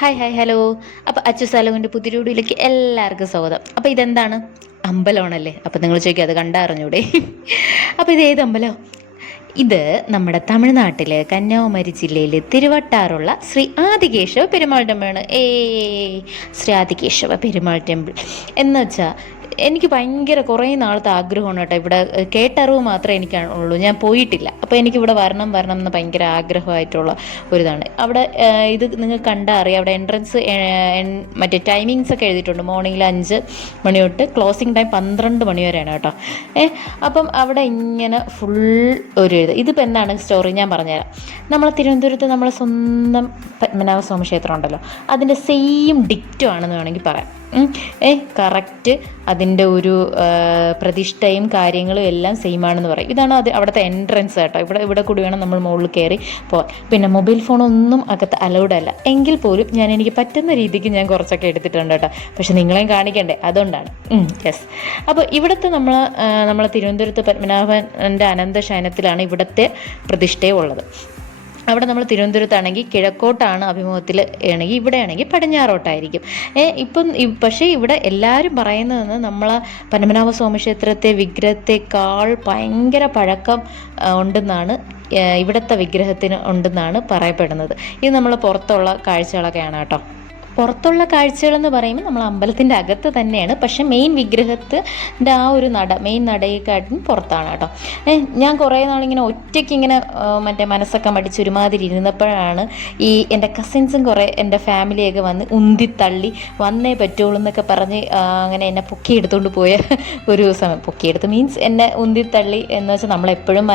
Hi hi hello. അപ്പോൾ അച്ചു സാലോങ്ങിൻ്റെ പുതിയ വീഡിയോയിലേക്ക് എല്ലാവർക്കും സ്വാഗതം. അപ്പോൾ ഇതെന്താണ്? അമ്പലമാണല്ലേ. അപ്പോൾ നിങ്ങൾ ചോദിക്കും അത് കണ്ടറിഞ്ഞൂടെ? അപ്പോൾ ഇത് ഏത് അമ്പലം? ഇത് നമ്മുടെ തമിഴ്നാട്ടിലെ കന്യാകുമാരി ജില്ലയിൽ തിരുവട്ടാറുള്ള ശ്രീ ആദികേശവ പെരുമാൾ ടെമ്പിളാണ്. ശ്രീ ആദികേശവ പെരുമാൾ ടെമ്പിൾ എന്ന് വെച്ചാൽ എനിക്ക് ഭയങ്കര കുറേ നാളത്തെ ആഗ്രഹമാണ് കേട്ടോ. ഇവിടെ കേട്ടറിവ് മാത്രമേ എനിക്കുള്ളൂ, ഞാൻ പോയിട്ടില്ല. അപ്പോൾ എനിക്കിവിടെ വരണം എന്ന് ഭയങ്കര ആഗ്രഹമായിട്ടുള്ള ഒരിതാണ്. അവിടെ ഇത് നിങ്ങൾക്ക് കണ്ടാൽ അറിയാം, അവിടെ എൻട്രൻസ് മറ്റേ ടൈമിങ്സ് ഒക്കെ എഴുതിയിട്ടുണ്ട്. മോർണിംഗിൽ 5 മണി തൊട്ട് ക്ലോസിങ് ടൈം 12 മണി വരെയാണ് കേട്ടോ. അപ്പം അവിടെ ഇങ്ങനെ ഫുൾ ഒരു ഇതിപ്പോൾ എന്താണ് സ്റ്റോറി ഞാൻ പറഞ്ഞുതരാം. നമ്മളെ തിരുവനന്തപുരത്ത് നമ്മളെ സ്വന്തം പത്മനാഭസ്വാമി ക്ഷേത്രം ഉണ്ടല്ലോ, അതിൻ്റെ സെയിം ഡിക്റ്റോ ആണെന്ന് വേണമെങ്കിൽ പറയാം. കറക്റ്റ് അതിൻ്റെ ഒരു പ്രതിഷ്ഠയും കാര്യങ്ങളും എല്ലാം സെയിം ആണെന്ന് പറയും. ഇതാണ് അവിടുത്തെ എൻട്രൻസ് കേട്ടോ. ഇവിടെ കൂടി വേണം നമ്മൾ മുകളിൽ കയറി പോകാൻ. പിന്നെ മൊബൈൽ ഫോണൊന്നും അകത്ത് അലൗഡ് അല്ല. എങ്കിൽ പോലും എനിക്ക് പറ്റുന്ന രീതിക്ക് ഞാൻ കുറച്ചൊക്കെ എടുത്തിട്ടുണ്ട് കേട്ടോ. പക്ഷെ നിങ്ങളെയും കാണിക്കണ്ടേ, അതുകൊണ്ടാണ്. യെസ്. അപ്പോൾ ഇവിടുത്തെ നമ്മളെ തിരുവനന്തപുരത്ത് പത്മനാഭൻ്റെ അനന്തശയനത്തിലാണ് ഇവിടുത്തെ പ്രതിഷ്ഠയും ഉള്ളത്. അവിടെ നമ്മൾ തിരുവനന്തപുരത്താണെങ്കിൽ കിഴക്കോട്ടാണ് അഭിമുഖത്തിൽ ആണെങ്കിൽ, ഇവിടെ ആണെങ്കിൽ പടിഞ്ഞാറോട്ടായിരിക്കും. പക്ഷേ ഇവിടെ എല്ലാവരും പറയുന്നതെന്ന് നമ്മളെ പത്മനാഭസ്വാമി ക്ഷേത്രത്തെ വിഗ്രഹത്തെക്കാൾ ഭയങ്കര പഴക്കം ഉണ്ടെന്നാണ്, ഇവിടുത്തെ വിഗ്രഹത്തിന് ഉണ്ടെന്നാണ് പറയപ്പെടുന്നത്. ഇത് നമ്മൾ പുറത്തുള്ള കാഴ്ചകളൊക്കെയാണ് കേട്ടോ. പുറത്തുള്ള കാഴ്ചകളെന്ന് പറയുമ്പോൾ നമ്മൾ അമ്പലത്തിൻ്റെ അകത്ത് തന്നെയാണ്, പക്ഷേ മെയിൻ വിഗ്രഹത്തിൻ്റെ ആ ഒരു മെയിൻ നടയെക്കാട്ടും പുറത്താണ് കേട്ടോ. ഞാൻ കുറേ നാളിങ്ങനെ ഒറ്റയ്ക്ക് ഇങ്ങനെ മറ്റേ മനസ്സൊക്കെ മടിച്ചൊരുമാതിരി ഇരുന്നപ്പോഴാണ് എൻ്റെ കസിൻസും കുറേ എൻ്റെ ഫാമിലിയൊക്കെ വന്ന് ഉന്തിത്തള്ളി വന്നേ പറ്റുള്ളൂ എന്നൊക്കെ പറഞ്ഞ് അങ്ങനെ എന്നെ പൊക്കിയെടുത്തുകൊണ്ട് പോയ ഒരു സമയം. പൊക്കിയെടുത്ത് മീൻസ് എന്നെ ഉന്തിത്തള്ളി എന്ന് വെച്ചാൽ നമ്മളെപ്പോഴും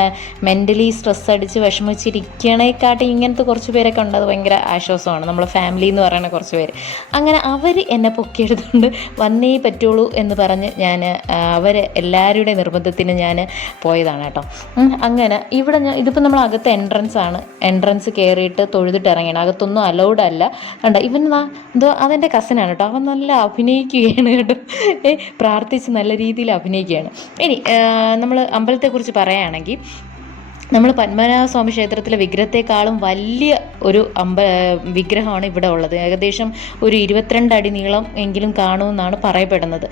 മെൻ്റലി സ്ട്രെസ് അടിച്ച് വിഷമിച്ചിരിക്കണേക്കാട്ടി ഇങ്ങനത്തെ കുറച്ച് പേരൊക്കെ ഉണ്ട്. അത് ഭയങ്കര ആശ്വാസമാണ്. നമ്മളെ ഫാമിലി എന്ന് പറയുന്ന കുറച്ച് പേര്. അങ്ങനെ അവർ എന്നെ പൊക്കിയെടുത്തുകൊണ്ട് വന്നേ പറ്റുള്ളൂ എന്ന് പറഞ്ഞ് ഞാൻ എല്ലാവരുടെ നിർബന്ധത്തിന് ഞാൻ പോയതാണ് കേട്ടോ. അങ്ങനെ ഇവിടെ ഇതിപ്പോൾ നമ്മൾ അകത്ത് എൻട്രൻസ് കയറിയിട്ട് തൊഴുതിട്ട് ഇറങ്ങിയാണ്. അകത്തൊന്നും അലൗഡ് അല്ല. കണ്ടോ, എന്തോ അതെൻ്റെ കസിനാണ് കേട്ടോ. അവൻ നല്ല അഭിനയിക്കുകയാണ് കേട്ടോ. പ്രാർത്ഥിച്ച് നല്ല രീതിയിൽ അഭിനയിക്കുകയാണ്. ഇനി നമ്മൾ അമ്പലത്തെക്കുറിച്ച് പറയുകയാണെങ്കിൽ, നമ്മൾ പത്മനാഭസ്വാമി ക്ഷേത്രത്തിലെ വിഗ്രഹത്തെക്കാളും വലിയ ഒരു വിഗ്രഹമാണ് ഇവിടെ ഉള്ളത്. ഏകദേശം ഒരു 22 അടി നീളം എങ്കിലും കാണുമെന്നാണ് പറയപ്പെടുന്നത്.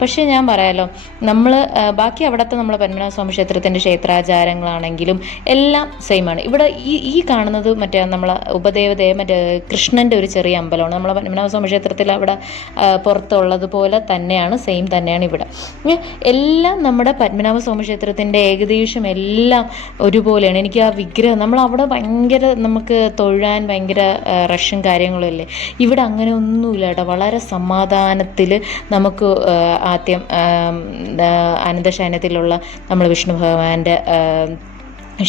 പക്ഷേ ഞാൻ പറയാമല്ലോ, നമ്മൾ ബാക്കി അവിടുത്തെ നമ്മളെ പത്മനാഭസ്വാമി ക്ഷേത്രത്തിൻ്റെ ക്ഷേത്രാചാരങ്ങളാണെങ്കിലും എല്ലാം സെയിമാണ്. ഇവിടെ ഈ കാണുന്നത് മറ്റേ നമ്മളെ ഉപദേവതയെ മറ്റേ കൃഷ്ണൻ്റെ ഒരു ചെറിയ അമ്പലമാണ്. നമ്മളെ പത്മനാഭസ്വാമി ക്ഷേത്രത്തിൽ അവിടെ പുറത്തുള്ളതുപോലെ തന്നെയാണ്, സെയിം തന്നെയാണ് ഇവിടെ. എല്ലാം നമ്മുടെ പത്മനാഭസ്വാമി ക്ഷേത്രത്തിൻ്റെ ഏകദേശം എല്ലാം ഒരുപോലെയാണ്. എനിക്ക് ആ വിഗ്രഹം നമ്മളവിടെ ഭയങ്കര നമുക്ക് തൊഴാൻ ഭയങ്കര റഷും കാര്യങ്ങളും അല്ലേ. ഇവിടെ അങ്ങനെ ഒന്നുമില്ല കേട്ടോ. വളരെ സമാധാനത്തിൽ നമുക്ക് ആദ്യം അനന്തശയനത്തിലുള്ള നമ്മൾ വിഷ്ണു ഭഗവാന്റെ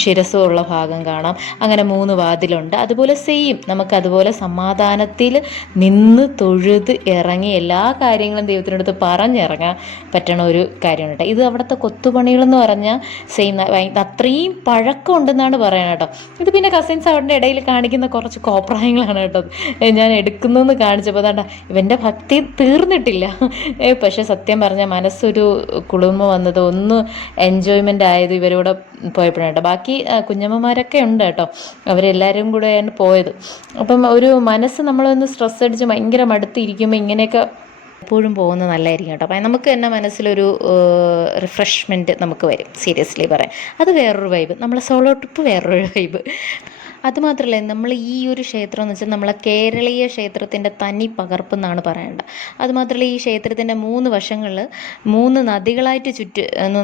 ശിരസ്സുള്ള ഭാഗം കാണാം. അങ്ങനെ 3 വാതിലുണ്ട്. അതുപോലെ സെയിം നമുക്കതുപോലെ സമാധാനത്തിൽ നിന്ന് തൊഴുത് ഇറങ്ങി എല്ലാ കാര്യങ്ങളും ദൈവത്തിനടുത്ത് പറഞ്ഞിറങ്ങാൻ പറ്റണ ഒരു കാര്യമാണ് കേട്ടോ. ഇത് അവിടുത്തെ കൊത്തുപണികളെന്ന് പറഞ്ഞാൽ സെയിം അത്രയും പഴക്കം ഉണ്ടെന്നാണ് പറയുന്നത് കേട്ടോ. ഇത് പിന്നെ കസിൻസ് അവരുടെ ഇടയിൽ കാണിക്കുന്ന കുറച്ച് കോപ്രായങ്ങളാണ് കേട്ടോ. ഞാൻ എടുക്കുന്നതെന്ന് കാണിച്ചപ്പോൾ അതാണ്ട ഇവൻ്റെ ഭക്തി തീർന്നിട്ടില്ല. പക്ഷേ സത്യം പറഞ്ഞാൽ മനസ്സൊരു കുളിർമ വന്നത്, ഒന്ന് എൻജോയ്മെൻ്റ് ആയത് ഇവരോട് പോയപ്പോഴാണ് കേട്ടോ. ബാക്കി കുഞ്ഞമ്മമാരൊക്കെ ഉണ്ട് കേട്ടോ. അവരെല്ലാവരും കൂടെയാണ് പോയത്. അപ്പം ഒരു മനസ്സ് നമ്മളൊന്ന് സ്ട്രെസ് അടിച്ച് ഭയങ്കര മടുത്തിരിക്കുമ്പോൾ ഇങ്ങനെയൊക്കെ എപ്പോഴും പോകുന്നത് നല്ലതായിരിക്കും കേട്ടോ. അപ്പം നമുക്ക് തന്നെ മനസ്സിലൊരു റിഫ്രഷ്മെൻറ്റ് നമുക്ക് വരും. സീരിയസ്ലി പറയാം, അത് വേറൊരു വൈബ്. നമ്മളെ സോളോ ട്രിപ്പ് വേറൊരു വൈബ്. അതുമാത്രമല്ല, നമ്മൾ ഈ ഒരു ക്ഷേത്രം എന്ന് വെച്ചാൽ നമ്മളെ കേരളീയ ക്ഷേത്രത്തിൻ്റെ തനി പകർപ്പ് എന്നാണ് പറയേണ്ടത്. അതുമാത്രമല്ല, ഈ ക്ഷേത്രത്തിൻ്റെ 3 വശങ്ങളിൽ 3 നദികളായിട്ട്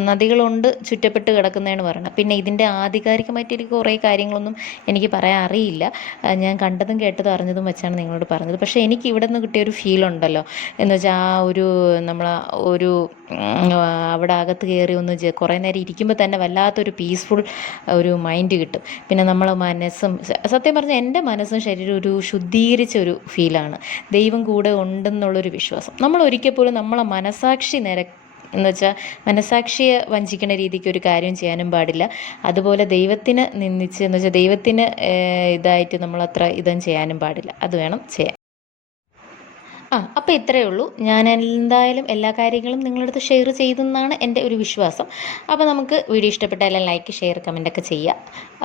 നദികളുണ്ട് ചുറ്റപ്പെട്ട് കിടക്കുന്നതാണ് പറയുന്നത്. പിന്നെ ഇതിൻ്റെ ആധികാരികമായിട്ട് എനിക്ക് കുറേ കാര്യങ്ങളൊന്നും എനിക്ക് പറയാൻ അറിയില്ല. ഞാൻ കണ്ടതും കേട്ടതും അറിഞ്ഞതും വെച്ചാണ് നിങ്ങളോട് പറഞ്ഞത്. പക്ഷേ എനിക്ക് ഇവിടെ നിന്ന് കിട്ടിയൊരു ഫീലുണ്ടല്ലോ, എന്ന് വെച്ചാൽ ആ ഒരു ഒരു അവിടെ അകത്ത് കയറി ഒന്ന് കുറേ നേരം ഇരിക്കുമ്പോൾ തന്നെ വല്ലാത്തൊരു പീസ്ഫുൾ ഒരു മൈൻഡ് കിട്ടും. പിന്നെ നമ്മളെ സത്യം പറഞ്ഞാൽ എൻ്റെ മനസ്സും ശരീരം ഒരു ശുദ്ധീകരിച്ച ഒരു ഫീലാണ്. ദൈവം കൂടെ ഉണ്ടെന്നുള്ളൊരു വിശ്വാസം. നമ്മൾ ഒരിക്കൽ പോലും നമ്മളെ മനസാക്ഷി എന്ന് വെച്ചാൽ മനസാക്ഷിയെ വഞ്ചിക്കുന്ന രീതിക്ക് ഒരു കാര്യം ചെയ്യാനും പാടില്ല. അതുപോലെ ദൈവത്തിന് നിന്ദിച്ച് എന്ന് വെച്ചാൽ ദൈവത്തിന് ഇതായിട്ട് നമ്മളത്ര ഇതും ചെയ്യാനും പാടില്ല. അത് വേണം ചെയ്യാൻ. അപ്പോൾ ഇത്രയേ ഉള്ളൂ. ഞാൻ എന്തായാലും എല്ലാ കാര്യങ്ങളും നിങ്ങളുടെ അടുത്ത് ഷെയർ ചെയ്തെന്നാണ് എൻ്റെ ഒരു വിശ്വാസം. അപ്പോൾ നമുക്ക് വീഡിയോ ഇഷ്ടപ്പെട്ടാലും ലൈക്ക്, ഷെയർ, കമൻ്റൊക്കെ ചെയ്യുക.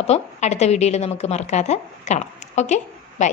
അപ്പം അടുത്ത വീഡിയോയിൽ നമുക്ക് മറക്കാതെ കാണാം. Okay, by.